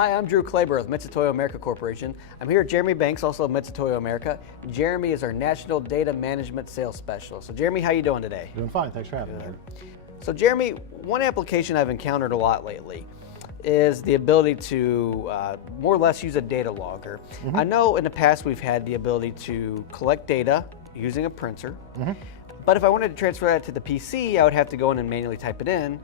Hi, I'm Drew Klaber with Mitutoyo America Corporation. I'm here with Jeremy Banks, also of Mitutoyo America. Jeremy is our National Data Management Sales Specialist. So Jeremy, how you doing today? Doing fine, thanks for having me. So Jeremy, one application I've encountered a lot lately is the ability to more or less use a data logger. I know in the past we've had the ability to collect data using a printer, but if I wanted to transfer that to the PC, I would have to go in and manually type it in.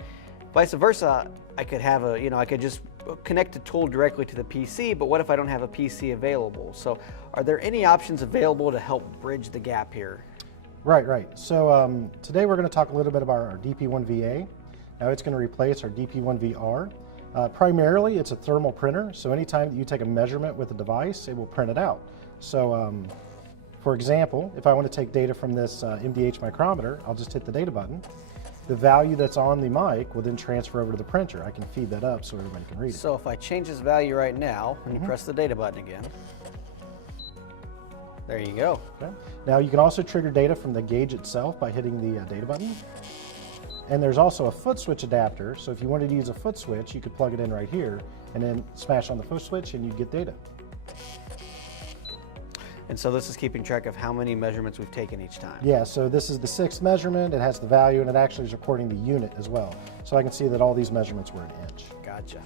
Vice versa, I could have I could just connect the tool directly to the PC, but what if I don't have a PC available? So are there any options available to help bridge the gap here? Right. So today we're going to talk a little bit about our DP-1 VA. Now it's going to replace our DP-1 VR. Primarily it's a thermal printer, so anytime that you take a measurement with a device, it will print it out. So for example, if I want to take data from this MDH micrometer, I'll just hit the data button. The value that's on the mic will then transfer over to the printer. I can feed that up so everybody can read it. So if I change this value right now, and you press the data button again, there you go. Okay. Now you can also trigger data from the gauge itself by hitting the data button. And there's also a foot switch adapter, so if you wanted to use a foot switch, you could plug it in right here and then smash on the foot switch and you'd get data. And so this is keeping track of how many measurements we've taken each time. Yeah, so this is the 6th measurement, it has the value, and it actually is recording the unit as well. So I can see that all these measurements were an inch. Gotcha.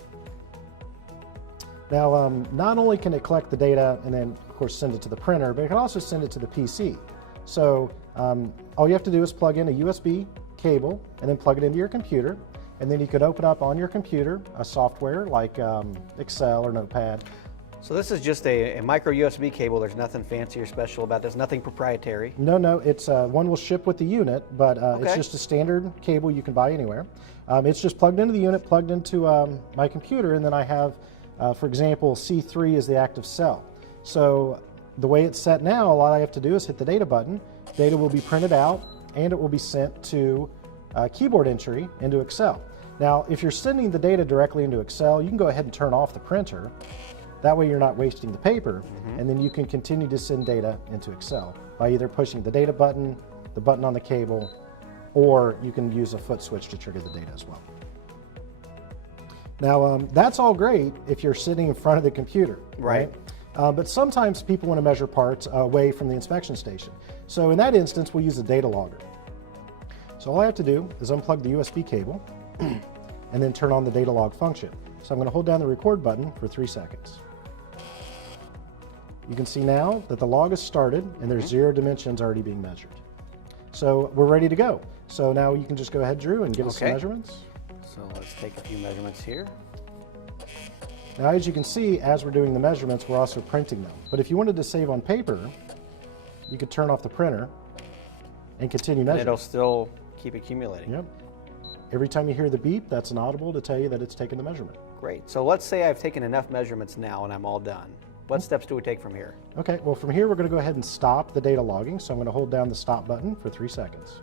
Now, not only can it collect the data and then, of course, send it to the printer, but it can also send it to the PC. So all you have to do is plug in a USB cable and then plug it into your computer, and then you could open up on your computer a software like Excel or Notepad. So this is just a micro USB cable. There's nothing fancy or special about this, nothing proprietary. No, it's one will ship with the unit, but it's just a standard cable you can buy anywhere. It's just plugged into the unit, plugged into my computer, and then I have, for example, C3 is the active cell. So the way it's set now, all I have to do is hit the data button. Data will be printed out, and it will be sent to keyboard entry into Excel. Now, if you're sending the data directly into Excel, you can go ahead and turn off the printer. That way you're not wasting the paper, and then you can continue to send data into Excel by either pushing the data button, the button on the cable, or you can use a foot switch to trigger the data as well. Now, that's all great if you're sitting in front of the computer, right? But sometimes people want to measure parts away from the inspection station. So in that instance, we'll use a data logger. So all I have to do is unplug the USB cable and then turn on the data log function. So I'm going to hold down the record button for 3 seconds. You can see now that the log has started and there's 0 dimensions already being measured. So we're ready to go. So now you can just go ahead, Drew, and give us some measurements. So let's take a few measurements here. Now, as you can see, as we're doing the measurements, we're also printing them. But if you wanted to save on paper, you could turn off the printer and continue measuring. And it'll still keep accumulating. Yep. Every time you hear the beep, that's an audible to tell you that it's taken the measurement. Great. So let's say I've taken enough measurements now and I'm all done. What steps do we take from here? Okay, well from here we're going to go ahead and stop the data logging. So I'm going to hold down the stop button for 3 seconds.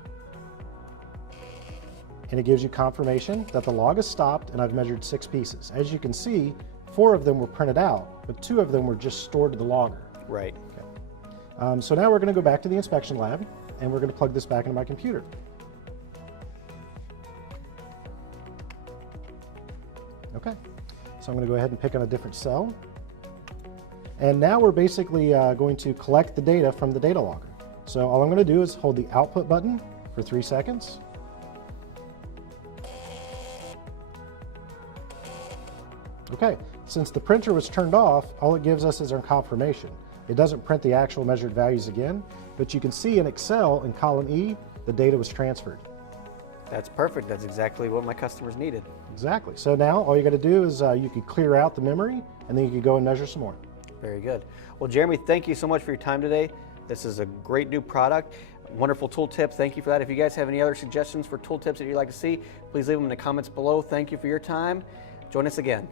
And it gives you confirmation that the log has stopped and I've measured 6 pieces. As you can see, 4 of them were printed out, but 2 of them were just stored to the logger. Right. Okay. So now we're going to go back to the inspection lab and we're going to plug this back into my computer. Okay, so I'm going to go ahead and pick on a different cell. And now we're basically going to collect the data from the data logger. So all I'm going to do is hold the output button for 3 seconds. Okay, since the printer was turned off, all it gives us is our confirmation. It doesn't print the actual measured values again, but you can see in Excel in column E, the data was transferred. That's perfect. That's exactly what my customers needed. Exactly. So now all you got to do is you can clear out the memory and then you can go and measure some more. Very good. Well, Jeremy, thank you so much for your time today. This is a great new product. Wonderful tool tips. Thank you for that. If you guys have any other suggestions for tool tips that you'd like to see, please leave them in the comments below. Thank you for your time. Join us again.